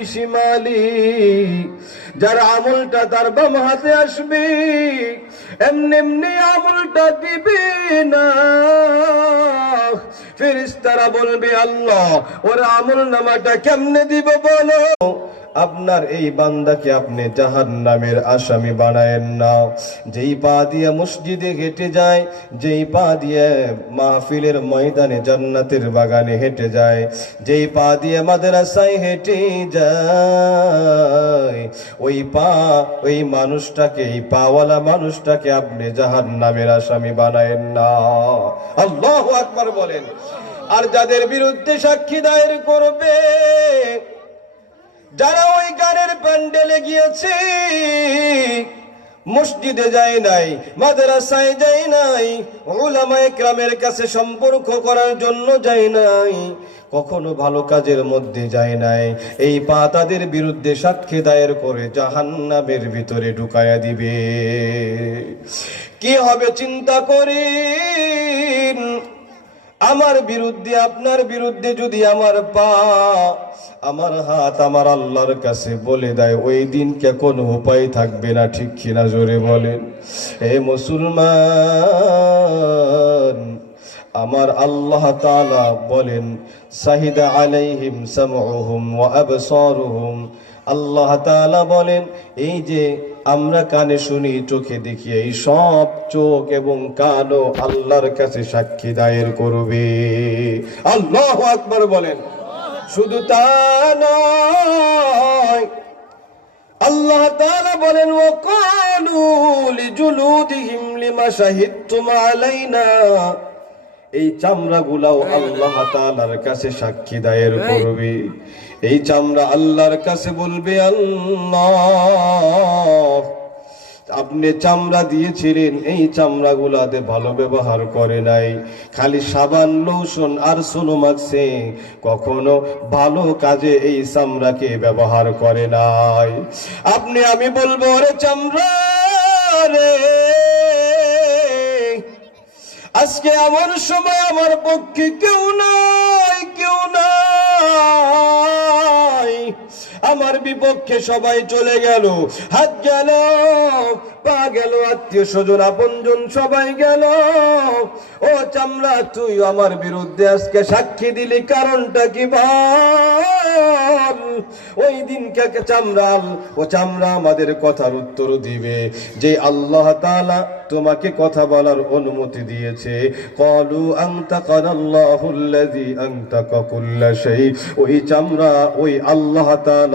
শিমালি, যার আমলটা তার বাম হাতে আসবে এমনি এমনি আমলটা দিবে না। ফেরেশতারা বলবে, আল্লাহ ওর আমল নামাটা কেমনে দিব বলো। আপনার এই বান্দাকে আপনি জাহান্নামের আসামি বানায়েন না। যেই পা দিয়ে মসজিদে হেঁটে যায়, যেই পা দিয়ে মাহফিলের ময়দানে জান্নাতের বাগানে হেঁটে যায়, যেই পা দিয়ে মাদ্রাসায় হেঁটে যায়, ওই মানুষটাকে, এই পাওয়ালা মানুষটাকে আপনি জাহান্নামের আসামি বানায়েন না। আল্লাহু আকবার বলেন। আর যাদের বিরুদ্ধে সাক্ষী দায়ের করবে, যারা ওই গানের প্যান্ডেলে গিয়েছে, মসজিদে যায় নাই, মাদ্রাসায় যায় নাই, উলামায়ে কেরামের কাছে সম্পর্ক করার জন্য যায় নাই, কখনো ভালো কাজের মধ্যে যায় নাই, এই পা তাদের বিরুদ্ধে সাক্ষী দায়ের করে জাহান্নামের ভিতরে ঢুকায়া দিবে। কি হবে চিন্তা করেন। আমার বিরুদ্ধে, আপনার বিরুদ্ধে যদি আমার পা, আমার হাত আমার আল্লাহর কাছে বলে দেয়, ওই দিনকে কোনো উপায় থাকবে না। ঠিক কিনা জোরে বলেন। হে মুসলমান, আমার আল্লাহ তাআলা বলেন, শাহিদা আলাইহিম সামউহুম ওয়া আবসারুহুম। আল্লাহ তাআলা বলেন, এই যে আমরা কানে শুনি, চোখে দেখি, এই সব চোখ এবং কানও আল্লাহর কাছে সাক্ষী দায়ের করবে। আল্লাহু আকবার বলেন। শুধু তা নয়, আল্লাহ তাআলা বলেন, ওয়াকালু লিজুলুদিহিম লিমা শাহিদতুম আলাইনা। এই চামড়াগুলাও আল্লাহ তাআলার কাছে সাক্ষী দায়ের করবে। এই চামড়া আল্লাহর কাছে বলবে, আল্লাহ আপনি চামড়া দিয়েছিলেন, এই চামড়াগুলাতে ভালো ব্যবহার করে নাই, খালি সাবান, লোশন আর সোনো মাখছে, কখনো ভালো কাজে এই চামড়াকে ব্যবহার করে নাই। আপনি আমি বলবো, রে চামড়া রে, আজকে আমার সময় আমার পক্ষে কেউ নাই, কেউ নাই, আমার বিপক্ষে সবাই চলে গেল, হাত গেল, পা গেল, আত্মীয় স্বজন আপনজন সবাই গেল। ও চামড়া, তুই আমার বিরুদ্ধে আজকে সাক্ষী দিলি, কারণটা কি বল? ওই দিনকে ও চামড়া আমাদের কথার উত্তর দিবে যে আল্লাহ তাআলা তোমাকে কথা বলার অনুমতি দিয়েছে। ক্বালু আনতাকানাল্লাহুল্লাযী আনতাকা কুল্লা শাই। ওই চামড়া, ওই আল্লাহ তাআলা